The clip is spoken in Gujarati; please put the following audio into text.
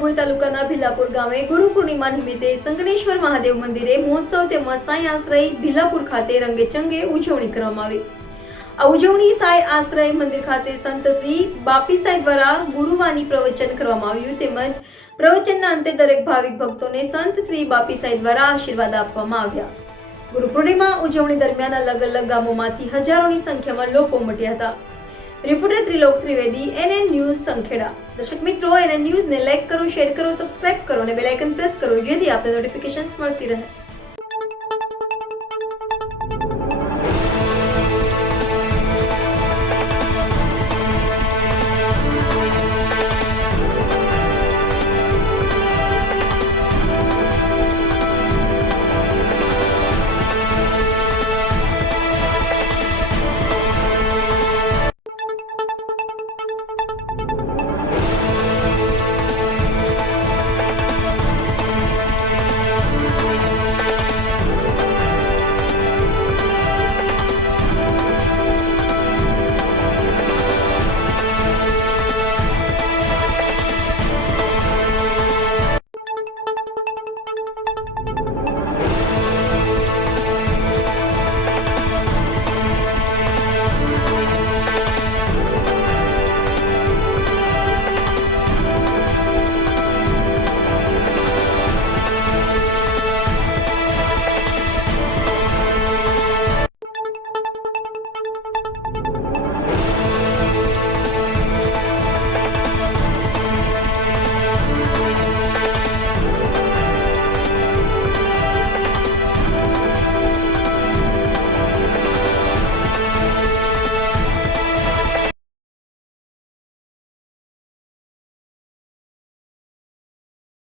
ડભોઈ તાલુકાના ભીલાપુર ગામે ગુરુ પૂર્ણિમા નિમિત્તે સંગમેશ્વર મહાદેવ મંદિરે મહોત્સવ તેમજ સાંઈ આશ્રય ભીલાપુર ખાતે રંગેચંગે ઉજવણી કરવામાં આવી। આ ઉજવણી સાંઈ આશ્રય મંદિર ખાતે સંત શ્રી બાપી સાંઈ દ્વારા ગુરુવાણી પ્રવચન કરવામાં આવ્યું તેમજ પ્રવચનના અંતે દરેક ભાવિક ભક્તોને સંત શ્રી બાપી સાંઈ દ્વારા આશીર્વાદ આપવામાં આવ્યા। ગુરુ પૂર્ણિમા ઉજવણી દરમિયાન અલગ અલગ ગામોમાંથી હજારોની સંખ્યામાં લોકો ઉમટ્યા હતા। Reporter Trilok Trivedi, NN news Sankheda. દર્શક મિત્રો, NN ન્યૂઝને લાઈક કરો, શેર કરો, સબસ્ક્રાઇબ કરો અને બેલ આઇકન પ્રેસ કરો જેથી આપને નોટિફિકેશન્સ મળતી રહે।